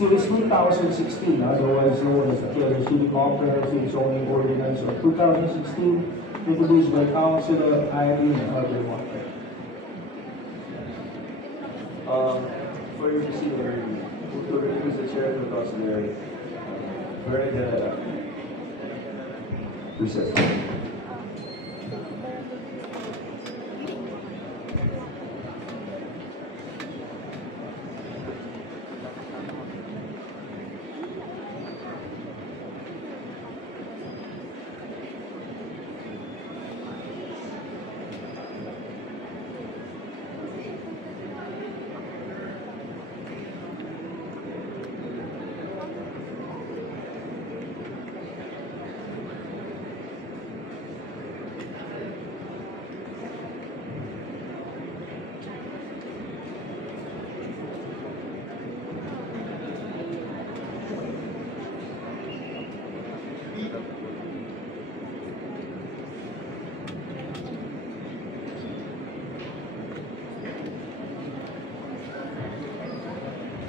Series 2016, otherwise known as the Quezon City Comprehensive Zoning Ordinance of 2016, introduced by Councilor Irene Aldermonte. For you to see to release the chair to Councilor Bernadette Recess.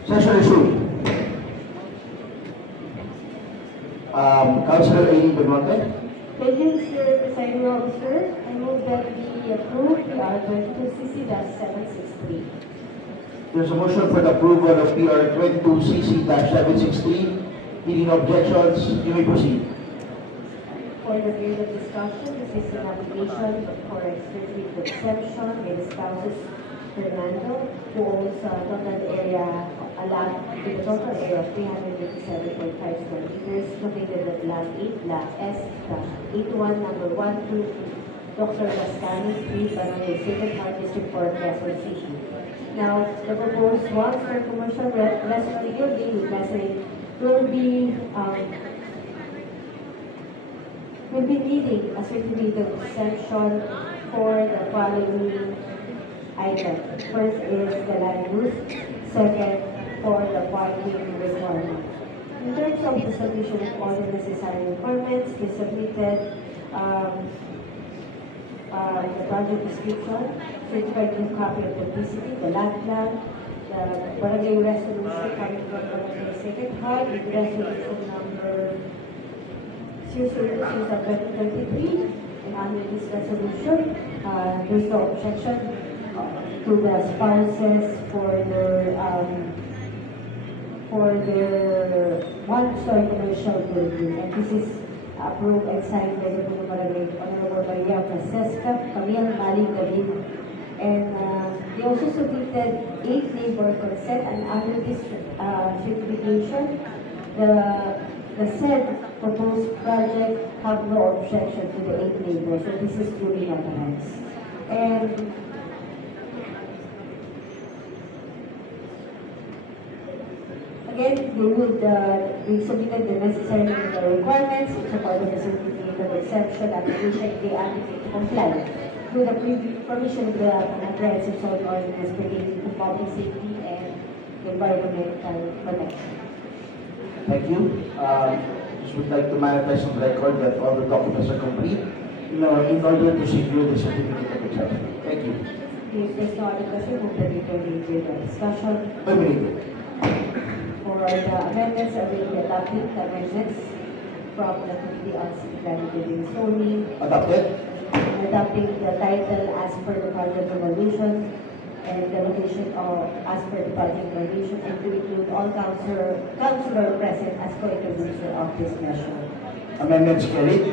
Session resumed. Councilor Irene Aldermonte. Thank you, Mr. Presiding Officer. I move that we approve PR 22CC-763. There's a motion for the approval of PR 22CC-763. Hearing no objections, you may proceed. For the period of discussion, this is an application for a certificate of exemption by the spouses Fernando, who owns a total area, a lot with a total area of 357.5 square meters, located at Lot 8, Lot S-81, number 12, Dr. Lascani Street, Barangay Sacred Heart, District 4, Quezon City. Now, the proposed one-story commercial restaurant building with mezzanine will be needing a certificate of exemption for the following items. First is the land use, second for the parking requirement. In terms of the submission of all the necessary requirements, we submitted the project description, certified new copy of the PCT, the land plan, the barangay resolution coming from Barangay Sacred Heart, with resolution number 002-2023, and under this resolution, there's no objection to the spouses for their one-story commercial building, and this is approved and signed by the Honorable Maria Francesca Camille Maling David. And they also submitted 8 neighbor consent, and under this certification, the said proposed project have no objection to the 8 neighbors, so this is duly notarized. And again, they submitted the necessary requirements in support of the certificate of exemption application. They undertake to comply with the provision of the comprehensive zoning ordinance pertaining to public safety and environmental protection. Thank you. Just would like to manifest on record that all the documents are complete in order to secure the certificate of exemption. Thank you. If there's no other question, we'll begin the discussion. For the amendments, I will be adopting the amendments from the Committee on City Planning, Building and Zoning. Adopted. Adopting the title as per the project evaluation and the location as per the project evaluation, and to include all councilor present as co-introducer of this measure. Amendments carried.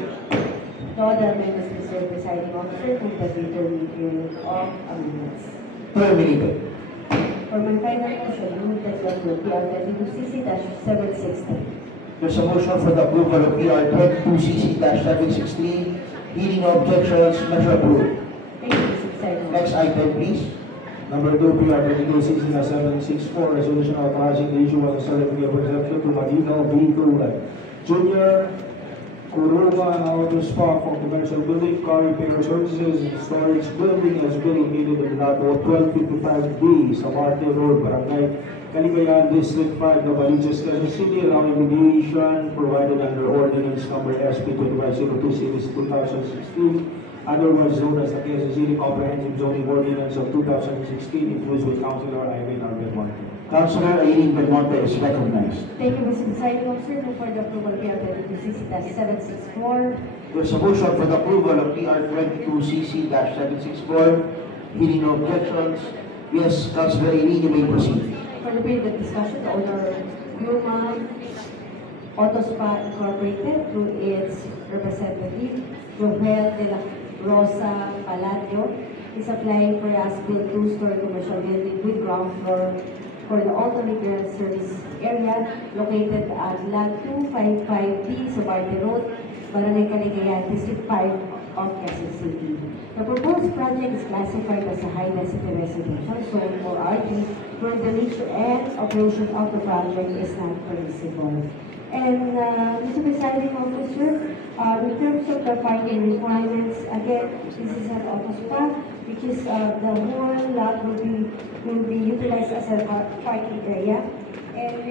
No other amendments, Mr. Presiding Officer, who has been the review of amendments. Terminated. For my final motion, move that we approve PR 22CC-760. There's a motion for the approval of PR 22CC-716. Hearing no objections, measure approved. Thank you, Mr. Presiding. Next item, please. Number 2, PR 22CC-764, resolution authorizing the issue of a certificate of exemption to Magino B. Tulan Jr., Kuruma and Auto Spa for commercial building, car repair services, and storage building as building needed in lot 1255B, Samarte Road, Barangay Caligayan, District 5, Novaliches, Quezon City, allowing mediation provided under ordinance number SP 2502 Series 2016, otherwise known as the Quezon City Comprehensive Zoning Ordinance of 2016, includes with Councilor Irene Aldermonte. Councilor Irene Belmonte is recognized. Thank you, Mr. Presiding Officer. Move for the approval of PR 22CC-764. There's a motion for the approval of PR 22CC-764. Hearing no objections. Yes, Councilor Irene, you may proceed. For the period of discussion, the owner, Yuma Auto Spa Incorporated, through its representative, Joel de la Rosa Palacio, is applying for a as-built two-story commercial building with ground floor for the auto repair service area located at Lot 255D, Subarte Road, Barangay Caligayan, District 5 of Quezon City. The proposed project is classified as a high-density residential zone or RD, where the nature and operation of the project is not permissible. And Mr. Presiding Officer, in terms of the parking requirements, again, this is an auto spa, which is the whole lot will be utilized as a parking area. And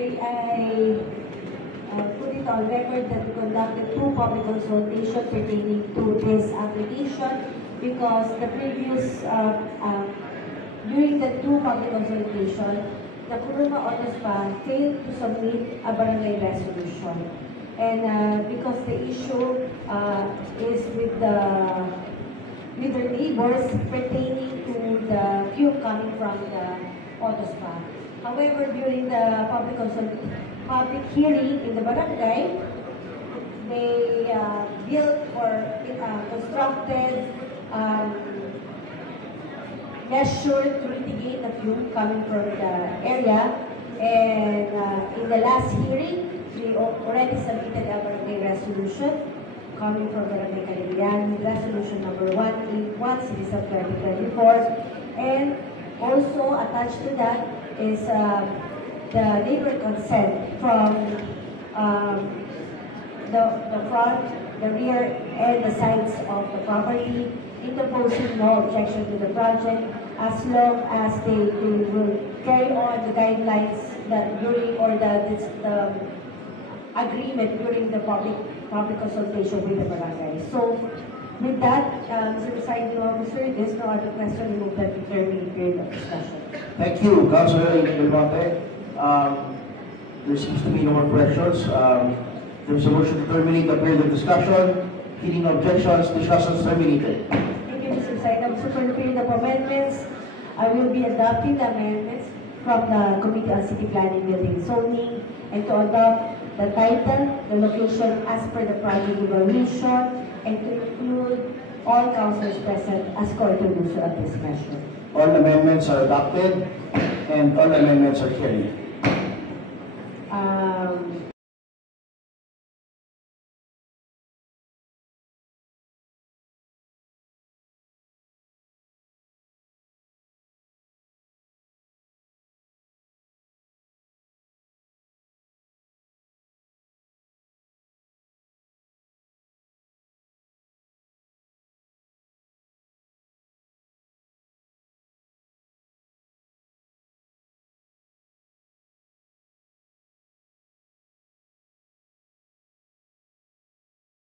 I put it on record that we conducted 2 public consultations pertaining to this application because the previous, during the 2 public consultations, the Kuruma Auto Spa failed to submit a barangay resolution. And because the issue is with their neighbors pertaining to the fuel coming from the auto spa. However, during the public hearing in the barangay, they built or constructed measure to mitigate the fume coming from the area. And in the last hearing, we already submitted a barangay resolution coming from Barangay Caligayan, resolution number 181, series of 2024. And also attached to that is the neighbor consent from the front, the rear, and the sides of the property, interposing no objection to the project as long as they will carry on the guidelines that during or the agreement during the public consultation with the barangay. So with that, Mr. Presiding Officer, there's no other question. We move that we terminate period of discussion. Thank you, Councilor Irene Belmonte. There seems to be no more questions. There's a motion to terminate the period of discussion. Hearing no objections, discussions terminated. Thank you, Mr. Presiding Officer. For the period of amendments, I will be adopting the amendments from the Committee on City Planning, Building, Zoning, and to adopt the title, the location as per the project evaluation, and to include all councilors present as co-introducer of this measure. All amendments are adopted and all amendments are carried.